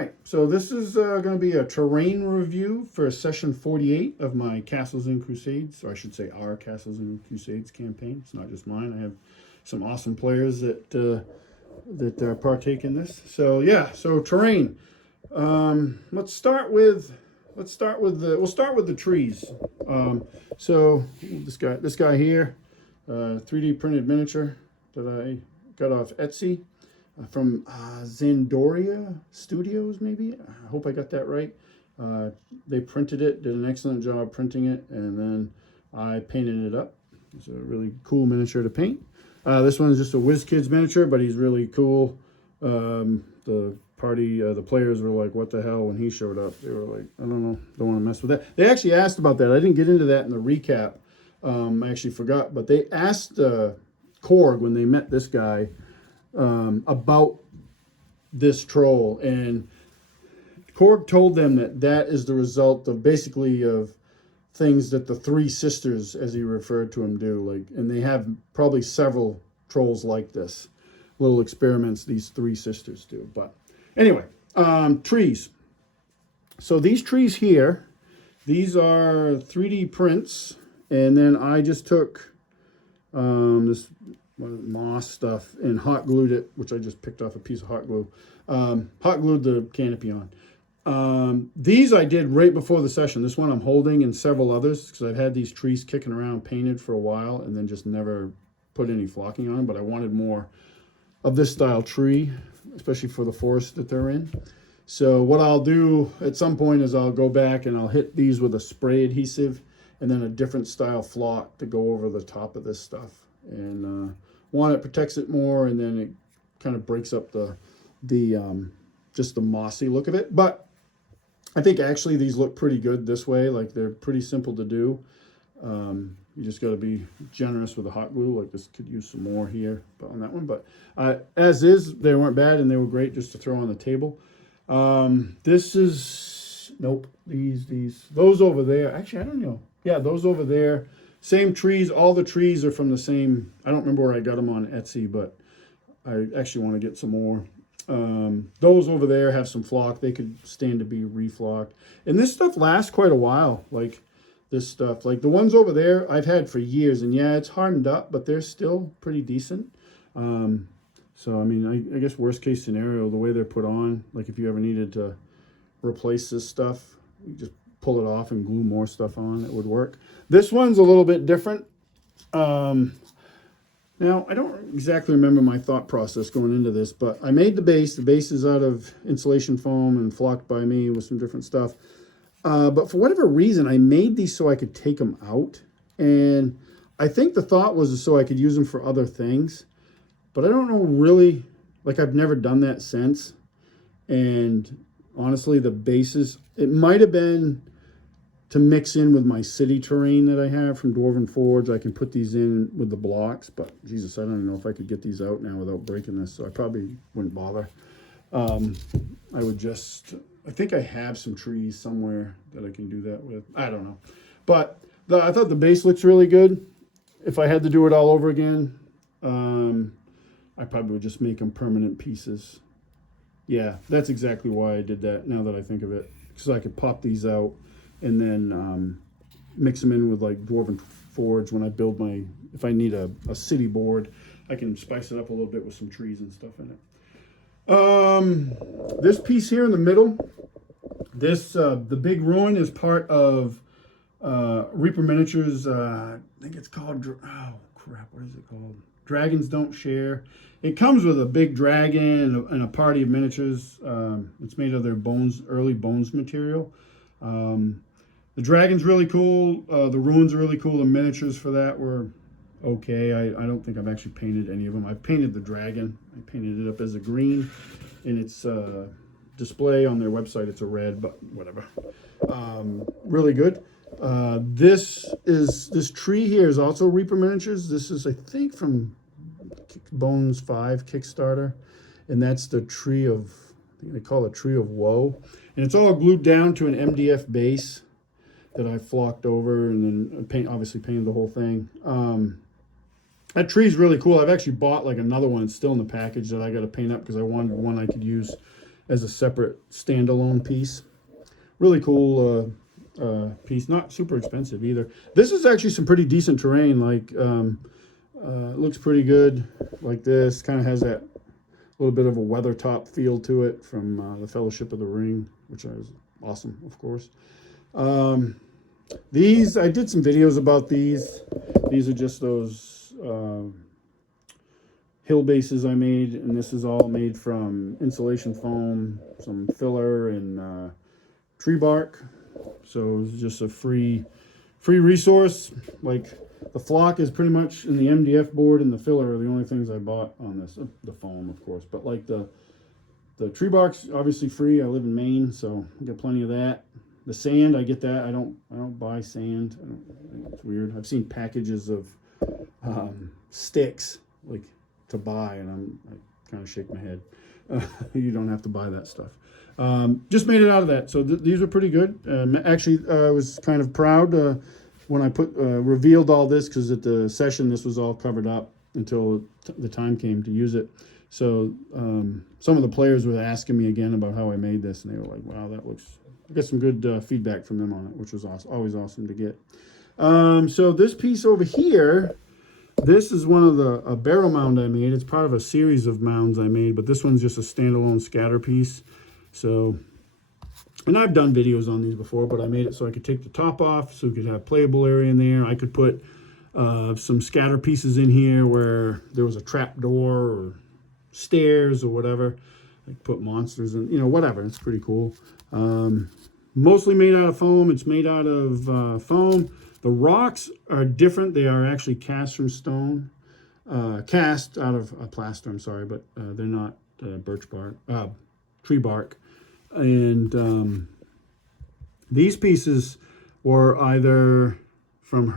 right, so this is going to be a terrain review for session 48 of my Castles and Crusades, or I should say our Castles and Crusades campaign. It's not just mine. I have some awesome players that partake in this. So yeah, so terrain. Let's start with the trees. So this guy here, 3D printed miniature that I got off Etsy. From Zandoria Studios, maybe. I hope I got that right. They printed it, did an excellent job printing it, and then I painted it up. It's a really cool miniature to paint. This one's just a WizKids miniature, but he's really cool. The players were like, what the hell, when he showed up. They were like, I don't know, don't want to mess with that. They actually asked about that. I didn't get into that in the recap. I actually forgot, but they asked Korg when they met this guy about this troll, and Korg told them that is the result of basically of things that the three sisters, as he referred to them, do. Like, and they have probably several trolls like this, little experiments these three sisters do. But anyway, trees. So these trees here, these are 3D prints, and then I just took this moss stuff and hot glued it, which I just picked off a piece of hot glue. Hot glued the canopy on. These I did right before the session. This one I'm holding, and several others, because I've had these trees kicking around painted for a while and then just never put any flocking on them. But I wanted more of this style tree, especially for the forest that they're in. So what I'll do at some point is I'll go back and I'll hit these with a spray adhesive and then a different style flock to go over the top of this stuff. And one, it protects it more, and then it kind of breaks up the just the mossy look of it. But I think actually these look pretty good this way. Like, they're pretty simple to do. You just got to be generous with the hot glue. Like, this could use some more here on that one, but as is, they weren't bad, and they were great just to throw on the table. This is, nope, those over there. Actually, I don't know. Yeah, those over there. Same trees. All the trees are from the same. I don't remember where I got them on Etsy, but I actually want to get some more. Those over there have some flock. They could stand to be reflocked. And this stuff lasts quite a while. Like, this stuff. Like, the ones over there I've had for years. And yeah, it's hardened up, but they're still pretty decent. So, I mean, I guess worst case scenario, the way they're put on, like if you ever needed to replace this stuff, you just pull it off and glue more stuff on, it would work. This one's a little bit different. Now, I don't exactly remember my thought process going into this, but I made the base. The base is out of insulation foam and flocked by me with some different stuff. But for whatever reason, I made these so I could take them out. And I think the thought was so I could use them for other things. But I don't know really, like, I've never done that since. And honestly, the bases, it might have been to mix in with my city terrain that I have from Dwarven Forge. I can put these in with the blocks, but Jesus, I don't even know if I could get these out now without breaking this, so I probably wouldn't bother. I would just, I think I have some trees somewhere that I can do that with. I don't know. But I thought the base looks really good. If I had to do it all over again, I probably would just make them permanent pieces. Yeah, that's exactly why I did that, now that I think of it. Because I could pop these out and then mix them in with like Dwarven Forge when I build my, if I need a city board, I can spice it up a little bit with some trees and stuff in it. This piece here in the middle, this, the big ruin is part of Reaper Miniatures, I think it's called, oh crap, what is it called? Dragons Don't Share. It comes with a big dragon and a party of miniatures. It's made of their bones, early bones material. The dragon's really cool. The ruins are really cool. The miniatures for that were okay. I don't think I've actually painted any of them. I've painted the dragon. I painted it up as a green. In its display on their website, it's a red, but whatever. Really good. This tree here is also Reaper Miniatures. This is, I think, from Bones 5 Kickstarter. And that's the tree of, I think they call it Tree of Woe. And it's all glued down to an MDF base that I flocked over and then obviously painted the whole thing. That tree is really cool. I've actually bought like another one. It's still in the package that I got to paint up because I wanted one I could use as a separate standalone piece. Really cool piece, not super expensive either. This is actually some pretty decent terrain. Like it looks pretty good like this. Kind of has that little bit of a weathertop feel to it from the Fellowship of the Ring, which is awesome, of course. These, I did some videos about these. These are just those hill bases I made, and this is all made from insulation foam, some filler, and tree bark. So it's just a free resource. Like the flock is pretty much, in the MDF board and the filler are the only things I bought on this. The foam, of course, but like the tree bark's obviously free. I live in Maine, so I get plenty of that. The sand, I get that. I don't buy sand. It's weird. I've seen packages of sticks like to buy, and I kind of shake my head. You don't have to buy that stuff. Just made it out of that. So these are pretty good. Actually, I was kind of proud when I revealed all this, because at the session this was all covered up until the time came to use it. So some of the players were asking me again about how I made this, and they were like, "Wow, that looks." I got some good feedback from them on it, which was awesome, always awesome to get. So this piece over here, this is one of a barrel mound I made. It's part of a series of mounds I made, but this one's just a standalone scatter piece. So, and I've done videos on these before, but I made it so I could take the top off, so we could have playable area in there. I could put some scatter pieces in here where there was a trap door or stairs or whatever. I could put monsters in, whatever. It's pretty cool. Mostly made out of foam. It's made out of foam. The rocks are different. They are actually cast from stone, cast out of plaster. I'm sorry, but they're not birch bark, tree bark. And these pieces were either from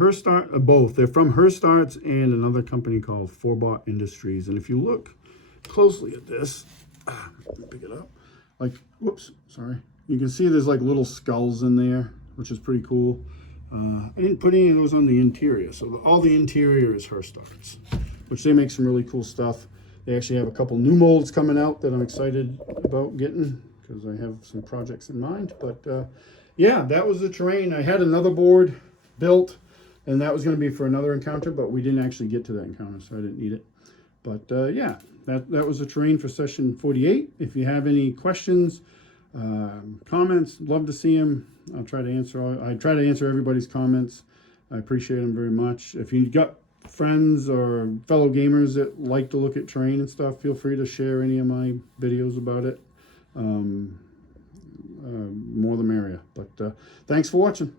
both. They're from Herstarts and another company called Forbot Industries. And if you look closely at this, let me pick it up. Like, whoops, sorry. You can see there's like little skulls in there, which is pretty cool. I didn't put any of those on the interior. So all the interior is Herstarts, which they make some really cool stuff. They actually have a couple new molds coming out that I'm excited about getting, because I have some projects in mind. But yeah, that was the terrain. I had another board built, and that was going to be for another encounter, but we didn't actually get to that encounter, so I didn't need it. But yeah, that was the terrain for session 48. If you have any questions, comments, love to see them. I'll try to answer I try to answer everybody's comments. I appreciate them very much. If you've got friends or fellow gamers that like to look at terrain and stuff, feel free to share any of my videos about it. More the merrier. But thanks for watching.